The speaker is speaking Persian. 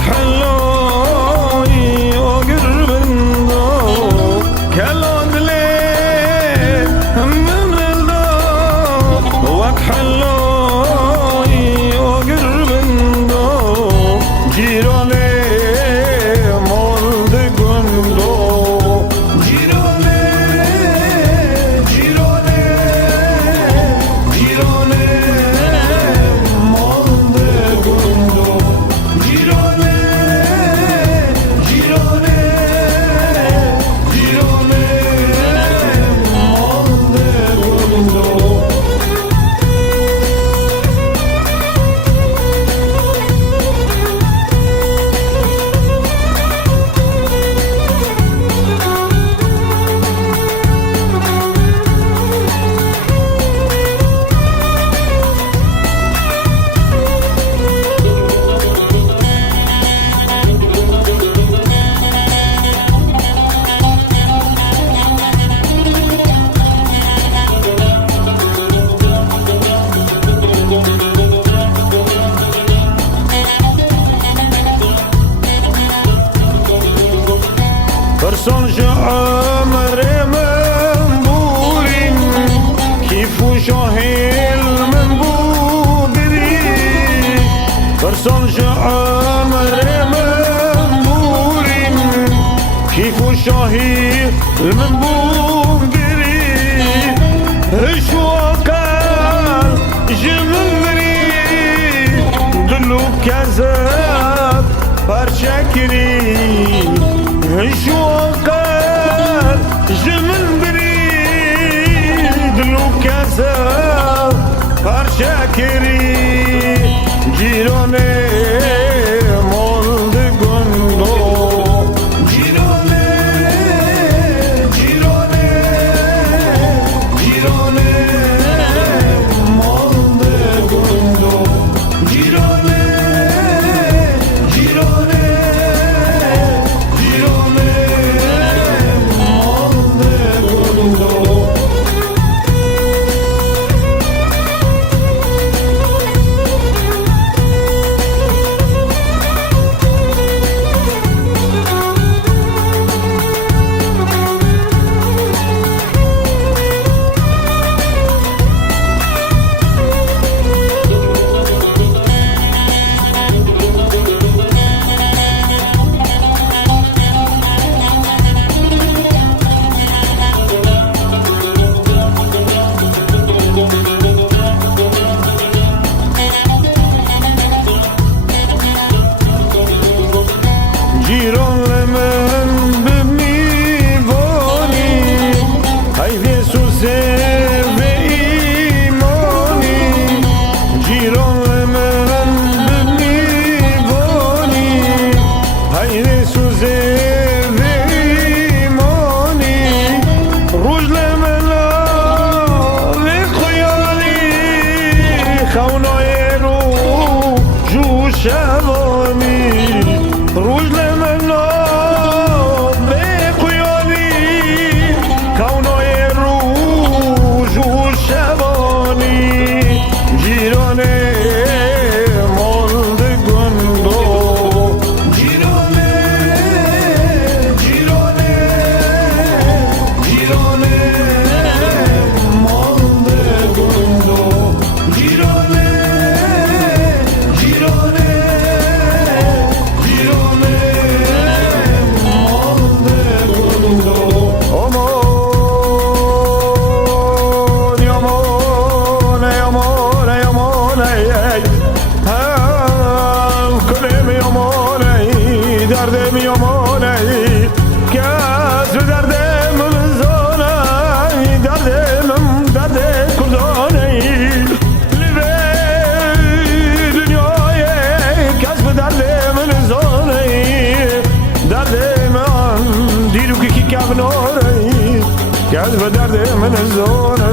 حلوي وقربندو كلود ليه من الدو وك حلوي وقربندو جيراني مولد قندو جيراني جيراني جيراني مولد قندو جيراني جيراني جيراني مولد قندو برسان عمر من بورين كيف شاهل من بودري برسان عمر من بورين كيف شاهل من بودري هشوكال جمري دلو كذاب برشكري شوقات جمن بريد لو كاسا فرشاكري جيراني مولد قندو جيراني جيراني جيراني مولد قندو جيراني جيراني جيران من بمیوانی حیف سوزه و ایمانی جیران من بمیوانی حیف سوزه و ایمانی روز لمنا و خیالی خونای رو جوشوانی روز لمنا بقيالي كوناي روج وشباني جيراني مولد قندو جيراني جيراني جيراني مولد قندو جيراني جيراني دردم یامانه کس به دردم زانه دردم درد کردانه لبه دنیای کس به دردم زانه دردم دیرو که کی کبناره کس به دردم زانه